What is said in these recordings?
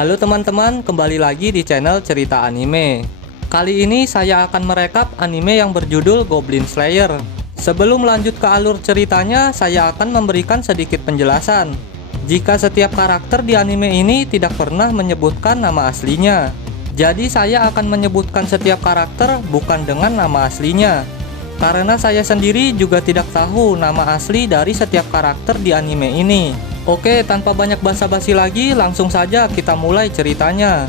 Halo teman-teman, kembali lagi di channel cerita anime. Kali ini saya akan merekap anime yang berjudul Goblin Slayer. Sebelum lanjut ke alur ceritanya, saya akan memberikan sedikit penjelasan. Jika setiap karakter di anime ini tidak pernah menyebutkan nama aslinya, jadi saya akan menyebutkan setiap karakter bukan dengan nama aslinya. Karena saya sendiri juga tidak tahu nama asli dari setiap karakter di anime ini. Oke, tanpa banyak basa-basi lagi, langsung saja kita mulai ceritanya.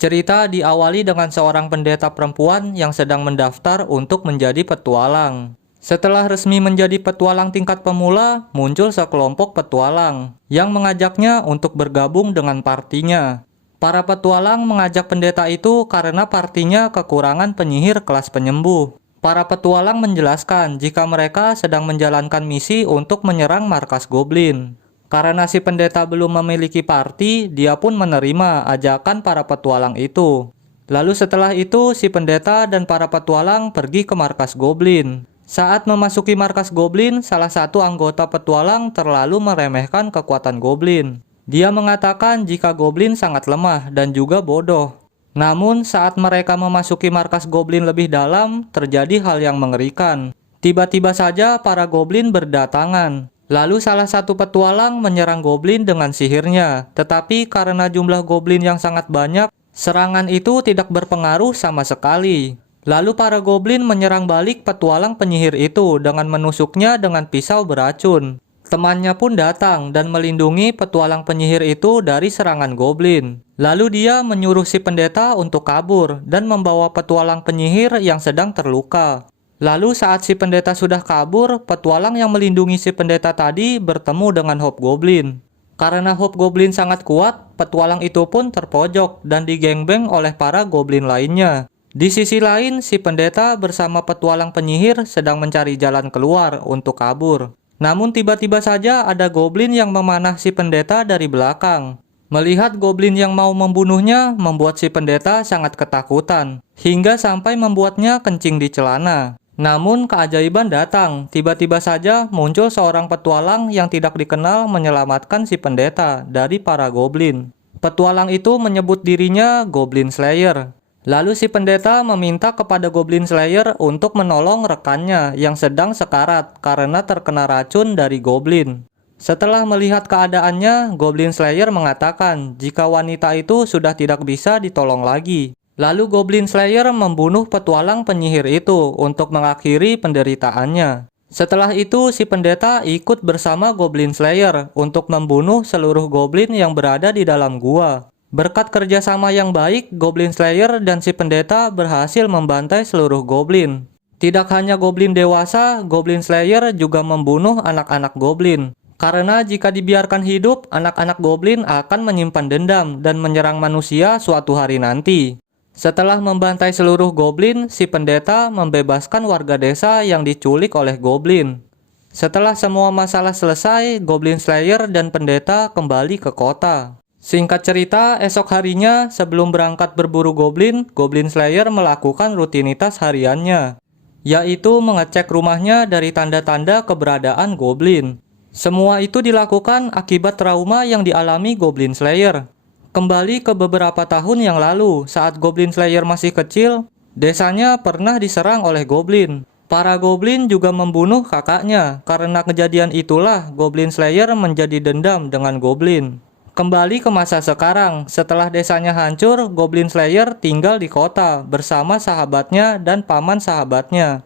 Cerita diawali dengan seorang pendeta perempuan yang sedang mendaftar untuk menjadi petualang. Setelah resmi menjadi petualang tingkat pemula, muncul sekelompok petualang yang mengajaknya untuk bergabung dengan partinya. Para petualang mengajak pendeta itu karena partinya kekurangan penyihir kelas penyembuh. Para petualang menjelaskan jika mereka sedang menjalankan misi untuk menyerang markas goblin. Karena si pendeta belum memiliki party, dia pun menerima ajakan para petualang itu. Lalu setelah itu, si pendeta dan para petualang pergi ke markas goblin. Saat memasuki markas goblin, salah satu anggota petualang terlalu meremehkan kekuatan goblin. Dia mengatakan jika goblin sangat lemah dan juga bodoh. Namun, saat mereka memasuki markas goblin lebih dalam, terjadi hal yang mengerikan. Tiba-tiba saja para goblin berdatangan. Lalu salah satu petualang menyerang goblin dengan sihirnya, tetapi karena jumlah goblin yang sangat banyak, serangan itu tidak berpengaruh sama sekali. Lalu para goblin menyerang balik petualang penyihir itu dengan menusuknya dengan pisau beracun. Temannya pun datang dan melindungi petualang penyihir itu dari serangan goblin. Lalu dia menyuruh si pendeta untuk kabur dan membawa petualang penyihir yang sedang terluka. Lalu saat si pendeta sudah kabur, petualang yang melindungi si pendeta tadi bertemu dengan Hobgoblin. Karena Hobgoblin sangat kuat, petualang itu pun terpojok dan digengbeng oleh para goblin lainnya. Di sisi lain, si pendeta bersama petualang penyihir sedang mencari jalan keluar untuk kabur. Namun tiba-tiba saja ada goblin yang memanah si pendeta dari belakang. Melihat goblin yang mau membunuhnya membuat si pendeta sangat ketakutan, hingga sampai membuatnya kencing di celana. Namun keajaiban datang, tiba-tiba saja muncul seorang petualang yang tidak dikenal menyelamatkan si pendeta dari para goblin. Petualang itu menyebut dirinya Goblin Slayer. Lalu si pendeta meminta kepada Goblin Slayer untuk menolong rekannya yang sedang sekarat karena terkena racun dari goblin. Setelah melihat keadaannya, Goblin Slayer mengatakan jika wanita itu sudah tidak bisa ditolong lagi. Lalu Goblin Slayer membunuh petualang penyihir itu untuk mengakhiri penderitaannya. Setelah itu si pendeta ikut bersama Goblin Slayer untuk membunuh seluruh goblin yang berada di dalam gua. Berkat kerjasama yang baik, Goblin Slayer dan si pendeta berhasil membantai seluruh goblin. Tidak hanya goblin dewasa, Goblin Slayer juga membunuh anak-anak goblin. Karena jika dibiarkan hidup, anak-anak goblin akan menyimpan dendam dan menyerang manusia suatu hari nanti. Setelah membantai seluruh goblin, si pendeta membebaskan warga desa yang diculik oleh goblin. Setelah semua masalah selesai, Goblin Slayer dan pendeta kembali ke kota. Singkat cerita, esok harinya sebelum berangkat berburu goblin, Goblin Slayer melakukan rutinitas hariannya, yaitu mengecek rumahnya dari tanda-tanda keberadaan goblin. Semua itu dilakukan akibat trauma yang dialami Goblin Slayer. Kembali ke beberapa tahun yang lalu, saat Goblin Slayer masih kecil, desanya pernah diserang oleh goblin. Para goblin juga membunuh kakaknya. Karena kejadian itulah Goblin Slayer menjadi dendam dengan goblin. Kembali ke masa sekarang, setelah desanya hancur, Goblin Slayer tinggal di kota bersama sahabatnya dan paman sahabatnya.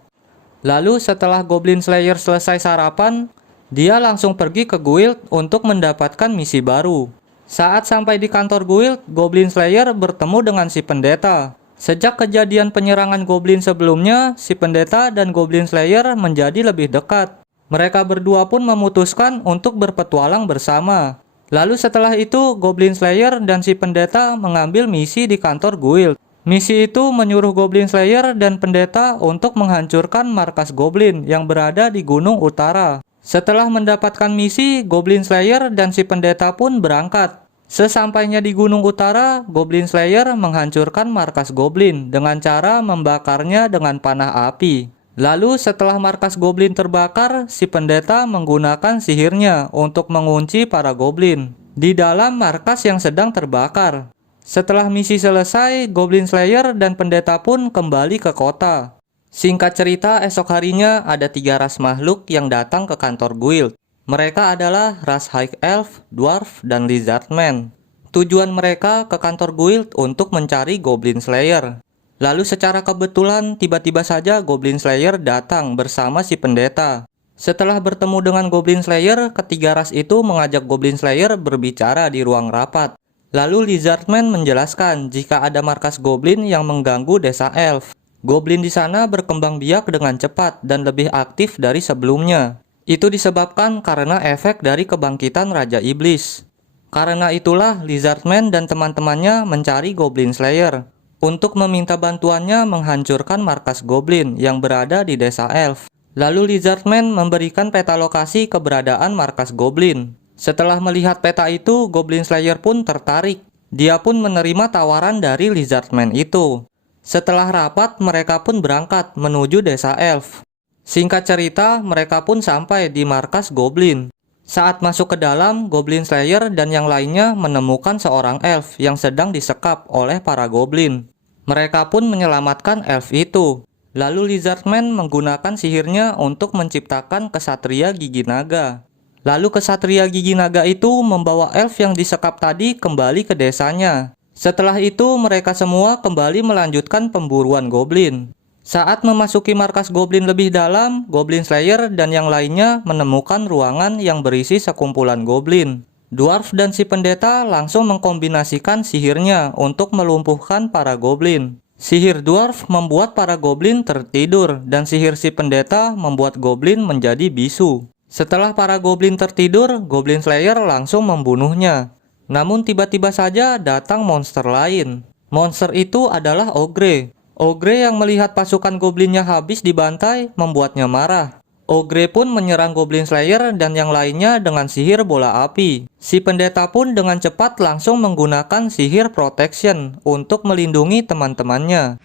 Lalu setelah Goblin Slayer selesai sarapan, dia langsung pergi ke guild untuk mendapatkan misi baru. Saat sampai di kantor guild, Goblin Slayer bertemu dengan si pendeta. Sejak kejadian penyerangan goblin sebelumnya, si pendeta dan Goblin Slayer menjadi lebih dekat. Mereka berdua pun memutuskan untuk berpetualang bersama. Lalu setelah itu, Goblin Slayer dan si pendeta mengambil misi di kantor guild. Misi itu menyuruh Goblin Slayer dan pendeta untuk menghancurkan markas goblin yang berada di Gunung Utara. Setelah mendapatkan misi, Goblin Slayer dan si pendeta pun berangkat. Sesampainya di Gunung Utara, Goblin Slayer menghancurkan markas goblin dengan cara membakarnya dengan panah api. Lalu setelah markas goblin terbakar, si pendeta menggunakan sihirnya untuk mengunci para goblin. di dalam markas yang sedang terbakar. Setelah misi selesai, Goblin Slayer dan pendeta pun kembali ke kota. Singkat cerita, esok harinya ada 3 ras makhluk yang datang ke kantor guild. Mereka adalah ras High Elf, Dwarf, dan Lizardman. Tujuan mereka ke kantor guild untuk mencari Goblin Slayer. Lalu secara kebetulan tiba-tiba saja Goblin Slayer datang bersama si pendeta. Setelah bertemu dengan Goblin Slayer, ketiga ras itu mengajak Goblin Slayer berbicara di ruang rapat. Lalu Lizardman menjelaskan jika ada markas Goblin yang mengganggu desa Elf. Goblin di sana berkembang biak dengan cepat dan lebih aktif dari sebelumnya. Itu disebabkan karena efek dari kebangkitan Raja Iblis. Karena itulah Lizardman dan teman-temannya mencari Goblin Slayer untuk meminta bantuannya menghancurkan markas Goblin yang berada di desa Elf. Lalu Lizardman memberikan peta lokasi keberadaan markas Goblin. Setelah melihat peta itu, Goblin Slayer pun tertarik. Dia pun menerima tawaran dari Lizardman itu. Setelah rapat, mereka pun berangkat menuju desa Elf. Singkat cerita, mereka pun sampai di markas Goblin. Saat masuk ke dalam, Goblin Slayer dan yang lainnya menemukan seorang elf yang sedang disekap oleh para Goblin. Mereka pun menyelamatkan elf itu. Lalu Lizardman menggunakan sihirnya untuk menciptakan kesatria gigi naga. Lalu kesatria gigi naga itu membawa elf yang disekap tadi kembali ke desanya. Setelah itu mereka semua kembali melanjutkan pemburuan Goblin. Saat memasuki markas Goblin lebih dalam, Goblin Slayer dan yang lainnya menemukan ruangan yang berisi sekumpulan Goblin. Dwarf dan si pendeta langsung mengkombinasikan sihirnya untuk melumpuhkan para Goblin. Sihir Dwarf membuat para Goblin tertidur dan sihir si pendeta membuat Goblin menjadi bisu. Setelah para Goblin tertidur, Goblin Slayer langsung membunuhnya. Namun tiba-tiba saja datang monster lain. Monster itu adalah Ogre. Ogre yang melihat pasukan Goblinnya habis dibantai membuatnya marah. Ogre pun menyerang Goblin Slayer dan yang lainnya dengan sihir bola api. Si pendeta pun dengan cepat langsung menggunakan sihir protection untuk melindungi teman-temannya.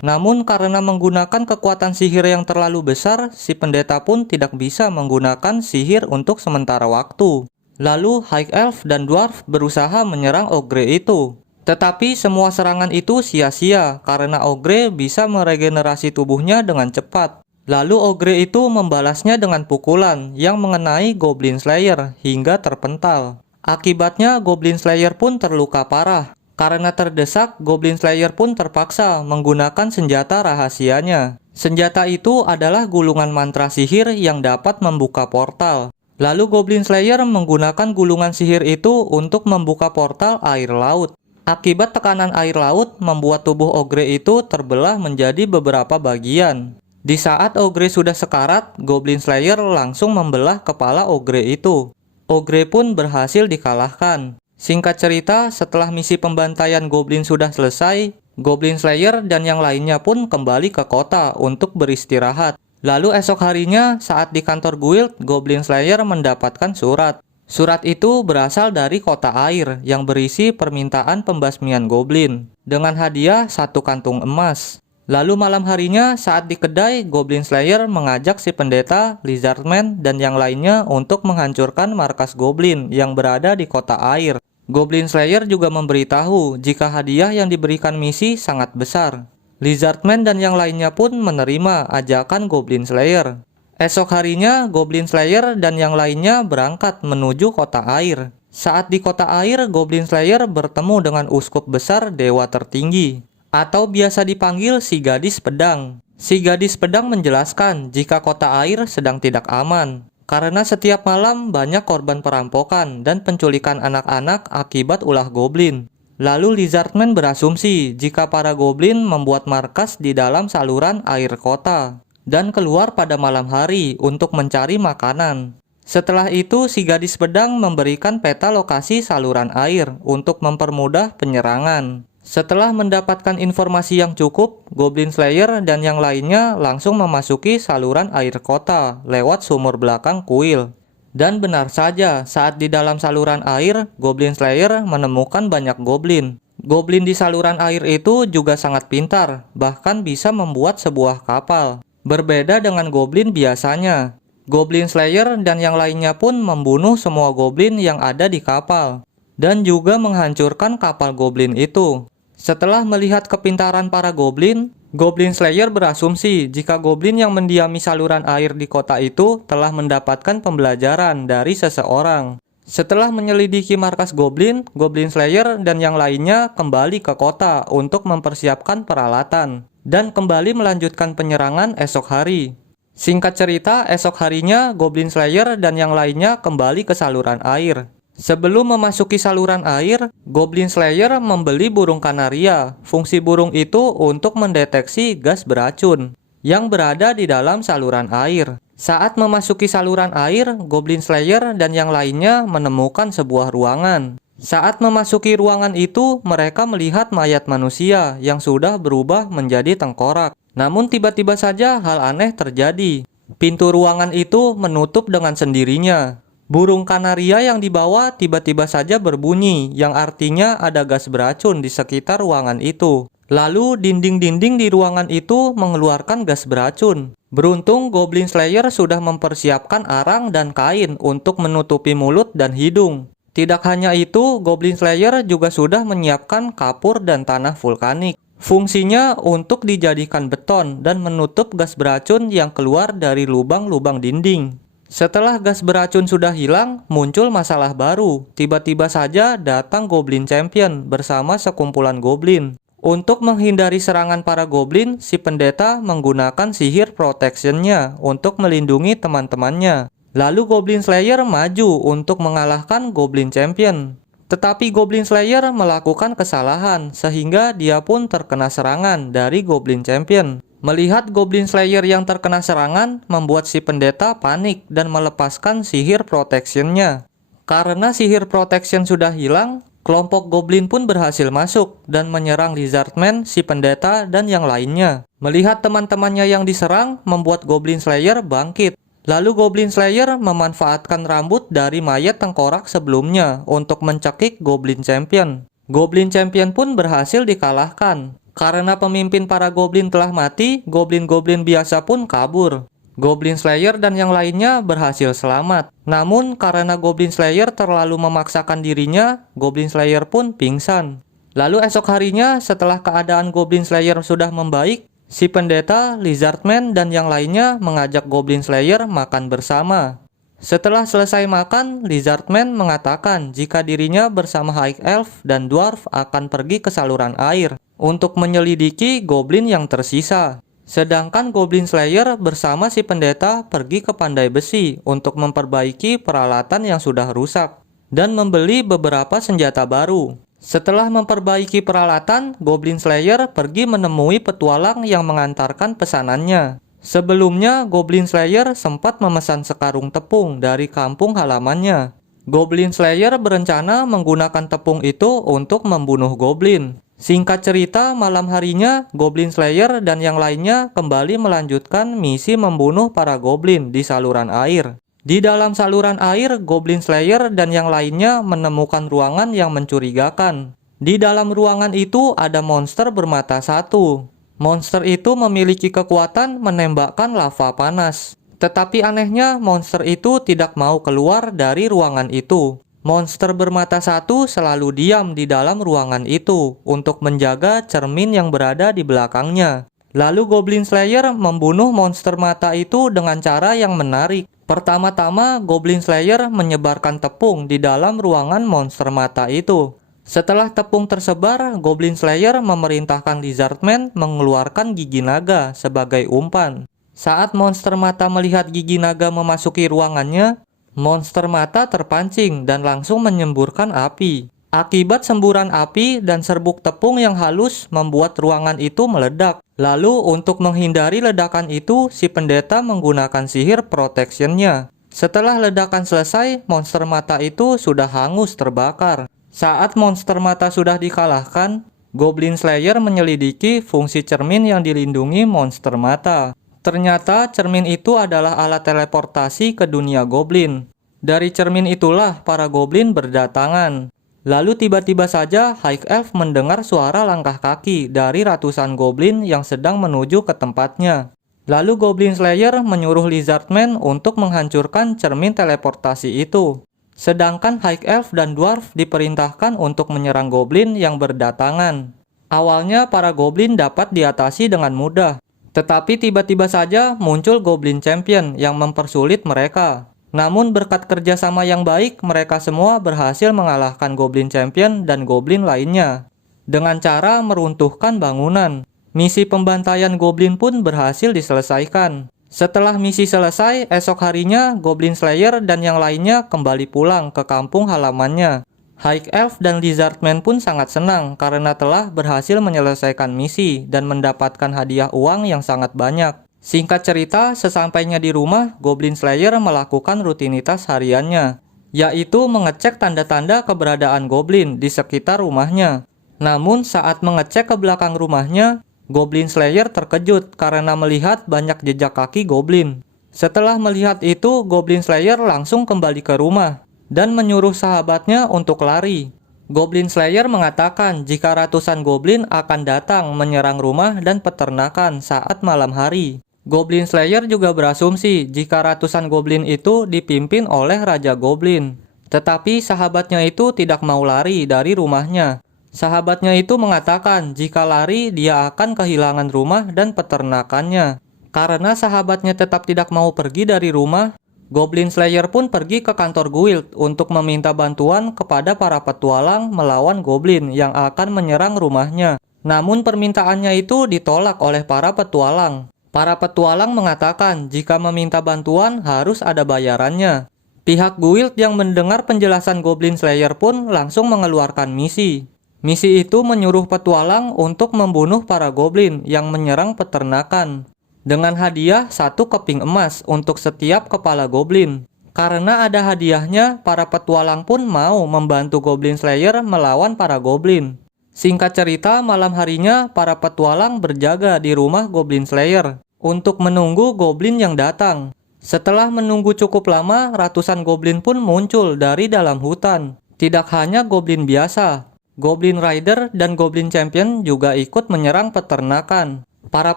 Namun karena menggunakan kekuatan sihir yang terlalu besar, si pendeta pun tidak bisa menggunakan sihir untuk sementara waktu. Lalu High Elf dan Dwarf berusaha menyerang Ogre itu. Tetapi semua serangan itu sia-sia karena Ogre bisa meregenerasi tubuhnya dengan cepat. Lalu Ogre itu membalasnya dengan pukulan yang mengenai Goblin Slayer hingga terpental. Akibatnya Goblin Slayer pun terluka parah. Karena terdesak, Goblin Slayer pun terpaksa menggunakan senjata rahasianya. Senjata itu adalah gulungan mantra sihir yang dapat membuka portal. Lalu Goblin Slayer menggunakan gulungan sihir itu untuk membuka portal air laut. Akibat tekanan air laut membuat tubuh Ogre itu terbelah menjadi beberapa bagian. Di saat Ogre sudah sekarat, Goblin Slayer langsung membelah kepala Ogre itu. Ogre pun berhasil dikalahkan. Singkat cerita, setelah misi pembantaian Goblin sudah selesai, Goblin Slayer dan yang lainnya pun kembali ke kota untuk beristirahat. Lalu esok harinya, saat di kantor guild, Goblin Slayer mendapatkan surat. Surat itu berasal dari kota air yang berisi permintaan pembasmian Goblin dengan hadiah 1 kantung emas. Lalu malam harinya saat di kedai, Goblin Slayer mengajak si pendeta, Lizardman, dan yang lainnya untuk menghancurkan markas Goblin yang berada di kota air. Goblin Slayer juga memberitahu jika hadiah yang diberikan misi sangat besar. Lizardman dan yang lainnya pun menerima ajakan Goblin Slayer. Esok harinya, Goblin Slayer dan yang lainnya berangkat menuju kota air. Saat di kota air, Goblin Slayer bertemu dengan uskup besar dewa tertinggi, atau biasa dipanggil si gadis pedang. Si gadis pedang menjelaskan jika kota air sedang tidak aman, karena setiap malam banyak korban perampokan dan penculikan anak-anak akibat ulah Goblin. Lalu Lizardman berasumsi jika para Goblin membuat markas di dalam saluran air kota dan keluar pada malam hari untuk mencari makanan. Setelah itu, si gadis pedang memberikan peta lokasi saluran air untuk mempermudah penyerangan. Setelah mendapatkan informasi yang cukup, Goblin Slayer dan yang lainnya langsung memasuki saluran air kota lewat sumur belakang kuil. Dan benar saja, saat di dalam saluran air, Goblin Slayer menemukan banyak Goblin. Goblin di saluran air itu juga sangat pintar, bahkan bisa membuat sebuah kapal. Berbeda dengan Goblin biasanya, Goblin Slayer dan yang lainnya pun membunuh semua goblin yang ada di kapal, dan juga menghancurkan kapal goblin itu. Setelah melihat kepintaran para goblin, Goblin Slayer berasumsi jika goblin yang mendiami saluran air di kota itu telah mendapatkan pembelajaran dari seseorang. Setelah menyelidiki markas goblin, Goblin Slayer dan yang lainnya kembali ke kota untuk mempersiapkan peralatan dan kembali melanjutkan penyerangan esok hari. Singkat cerita, esok harinya Goblin Slayer dan yang lainnya kembali ke saluran air. Sebelum memasuki saluran air, Goblin Slayer membeli burung kanaria. Fungsi burung itu untuk mendeteksi gas beracun yang berada di dalam saluran air. Saat memasuki saluran air, Goblin Slayer dan yang lainnya menemukan sebuah ruangan. Saat memasuki ruangan itu, mereka melihat mayat manusia yang sudah berubah menjadi tengkorak. Namun tiba-tiba saja hal aneh terjadi. Pintu ruangan itu menutup dengan sendirinya. Burung kanaria yang dibawa tiba-tiba saja berbunyi, yang artinya ada gas beracun di sekitar ruangan itu. Lalu dinding-dinding di ruangan itu mengeluarkan gas beracun. Beruntung Goblin Slayer sudah mempersiapkan arang dan kain untuk menutupi mulut dan hidung. Tidak hanya itu, Goblin Slayer juga sudah menyiapkan kapur dan tanah vulkanik. Fungsinya untuk dijadikan beton dan menutup gas beracun yang keluar dari lubang-lubang dinding. Setelah gas beracun sudah hilang, muncul masalah baru. Tiba-tiba saja datang Goblin Champion bersama sekumpulan goblin. Untuk menghindari serangan para goblin, si pendeta menggunakan sihir protection-nya untuk melindungi teman-temannya. Lalu Goblin Slayer maju untuk mengalahkan Goblin Champion. Tetapi Goblin Slayer melakukan kesalahan sehingga dia pun terkena serangan dari Goblin Champion. Melihat Goblin Slayer yang terkena serangan, membuat si pendeta panik dan melepaskan sihir protection-nya. Karena sihir protection sudah hilang, kelompok goblin pun berhasil masuk dan menyerang Lizardman, si pendeta, dan yang lainnya. Melihat teman-temannya yang diserang, membuat Goblin Slayer bangkit. Lalu Goblin Slayer memanfaatkan rambut dari mayat tengkorak sebelumnya untuk mencekik Goblin Champion. Goblin Champion pun berhasil dikalahkan. Karena pemimpin para goblin telah mati, goblin-goblin biasa pun kabur. Goblin Slayer dan yang lainnya berhasil selamat. Namun karena Goblin Slayer terlalu memaksakan dirinya, Goblin Slayer pun pingsan. Lalu esok harinya setelah keadaan Goblin Slayer sudah membaik, si pendeta, Lizardman, dan yang lainnya mengajak Goblin Slayer makan bersama. Setelah selesai makan, Lizardman mengatakan jika dirinya bersama High Elf dan Dwarf akan pergi ke saluran air untuk menyelidiki goblin yang tersisa. Sedangkan Goblin Slayer bersama si pendeta pergi ke Pandai Besi untuk memperbaiki peralatan yang sudah rusak dan membeli beberapa senjata baru. Setelah memperbaiki peralatan, Goblin Slayer pergi menemui petualang yang mengantarkan pesanannya. Sebelumnya, Goblin Slayer sempat memesan sekarung tepung dari kampung halamannya. Goblin Slayer berencana menggunakan tepung itu untuk membunuh goblin. Singkat cerita, malam harinya, Goblin Slayer dan yang lainnya kembali melanjutkan misi membunuh para goblin di saluran air. Di dalam saluran air, Goblin Slayer dan yang lainnya menemukan ruangan yang mencurigakan. Di dalam ruangan itu ada monster bermata satu. Monster itu memiliki kekuatan menembakkan lava panas. Tetapi anehnya, monster itu tidak mau keluar dari ruangan itu. Monster bermata satu selalu diam di dalam ruangan itu untuk menjaga cermin yang berada di belakangnya. Lalu Goblin Slayer membunuh monster mata itu dengan cara yang menarik. Pertama-tama, Goblin Slayer menyebarkan tepung di dalam ruangan monster mata itu. Setelah tepung tersebar, Goblin Slayer memerintahkan Lizardman mengeluarkan gigi naga sebagai umpan. Saat monster mata melihat gigi naga memasuki ruangannya, monster mata terpancing dan langsung menyemburkan api. Akibat semburan api dan serbuk tepung yang halus membuat ruangan itu meledak. Lalu untuk menghindari ledakan itu, si pendeta menggunakan sihir protection-nya. Setelah ledakan selesai, monster mata itu sudah hangus terbakar. Saat monster mata sudah dikalahkan, Goblin Slayer menyelidiki fungsi cermin yang dilindungi monster mata. Ternyata cermin itu adalah alat teleportasi ke dunia goblin. Dari cermin itulah para goblin berdatangan. Lalu tiba-tiba saja High Elf mendengar suara langkah kaki dari ratusan goblin yang sedang menuju ke tempatnya. Lalu Goblin Slayer menyuruh Lizardman untuk menghancurkan cermin teleportasi itu. Sedangkan High Elf dan Dwarf diperintahkan untuk menyerang Goblin yang berdatangan. Awalnya para Goblin dapat diatasi dengan mudah. Tetapi tiba-tiba saja muncul Goblin Champion yang mempersulit mereka. Namun berkat kerjasama yang baik, mereka semua berhasil mengalahkan Goblin Champion dan Goblin lainnya. Dengan cara meruntuhkan bangunan. Misi pembantaian Goblin pun berhasil diselesaikan. Setelah misi selesai, esok harinya Goblin Slayer dan yang lainnya kembali pulang ke kampung halamannya. High Elf dan Lizardman pun sangat senang karena telah berhasil menyelesaikan misi dan mendapatkan hadiah uang yang sangat banyak. Singkat cerita, sesampainya di rumah, Goblin Slayer melakukan rutinitas hariannya, yaitu mengecek tanda-tanda keberadaan Goblin di sekitar rumahnya. Namun saat mengecek ke belakang rumahnya, Goblin Slayer terkejut karena melihat banyak jejak kaki Goblin. Setelah melihat itu, Goblin Slayer langsung kembali ke rumah dan menyuruh sahabatnya untuk lari. Goblin Slayer mengatakan jika ratusan Goblin akan datang menyerang rumah dan peternakan saat malam hari. Goblin Slayer juga berasumsi jika ratusan Goblin itu dipimpin oleh Raja Goblin. Tetapi sahabatnya itu tidak mau lari dari rumahnya. Sahabatnya itu mengatakan jika lari dia akan kehilangan rumah dan peternakannya. Karena sahabatnya tetap tidak mau pergi dari rumah, Goblin Slayer pun pergi ke kantor guild untuk meminta bantuan kepada para petualang melawan Goblin yang akan menyerang rumahnya. Namun permintaannya itu ditolak oleh para petualang. Para petualang mengatakan jika meminta bantuan harus ada bayarannya. Pihak guild yang mendengar penjelasan Goblin Slayer pun langsung mengeluarkan misi. Misi itu menyuruh petualang untuk membunuh para goblin yang menyerang peternakan. Dengan hadiah 1 keping emas untuk setiap kepala goblin. Karena ada hadiahnya, para petualang pun mau membantu Goblin Slayer melawan para goblin. Singkat cerita, malam harinya para petualang berjaga di rumah Goblin Slayer untuk menunggu goblin yang datang. Setelah menunggu cukup lama, ratusan goblin pun muncul dari dalam hutan. Tidak hanya goblin biasa, Goblin Rider dan Goblin Champion juga ikut menyerang peternakan. Para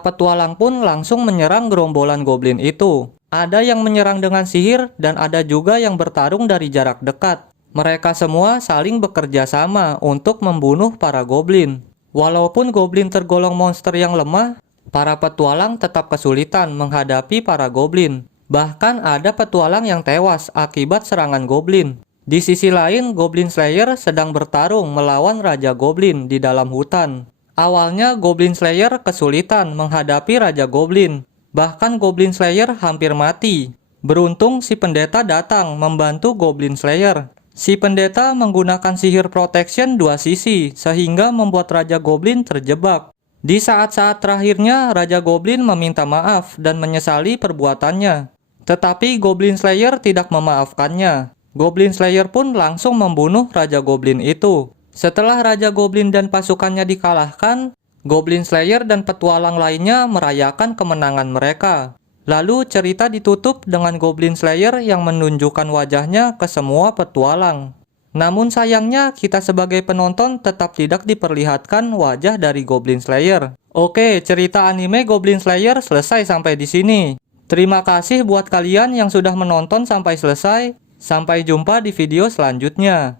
petualang pun langsung menyerang gerombolan goblin itu. Ada yang menyerang dengan sihir dan ada juga yang bertarung dari jarak dekat. Mereka semua saling bekerja sama untuk membunuh para goblin. Walaupun goblin tergolong monster yang lemah, para petualang tetap kesulitan menghadapi para goblin. Bahkan ada petualang yang tewas akibat serangan goblin. Di sisi lain, Goblin Slayer sedang bertarung melawan Raja Goblin di dalam hutan. Awalnya Goblin Slayer kesulitan menghadapi Raja Goblin. Bahkan Goblin Slayer hampir mati. Beruntung si pendeta datang membantu Goblin Slayer. Si pendeta menggunakan sihir protection 2 sisi sehingga membuat Raja Goblin terjebak. Di saat-saat terakhirnya, Raja Goblin meminta maaf dan menyesali perbuatannya. Tetapi Goblin Slayer tidak memaafkannya. Goblin Slayer pun langsung membunuh Raja Goblin itu. Setelah Raja Goblin dan pasukannya dikalahkan, Goblin Slayer dan petualang lainnya merayakan kemenangan mereka. Lalu cerita ditutup dengan Goblin Slayer yang menunjukkan wajahnya ke semua petualang. Namun sayangnya kita sebagai penonton tetap tidak diperlihatkan wajah dari Goblin Slayer. Oke, cerita anime Goblin Slayer selesai sampai di sini. Terima kasih buat kalian yang sudah menonton sampai selesai. Sampai jumpa di video selanjutnya.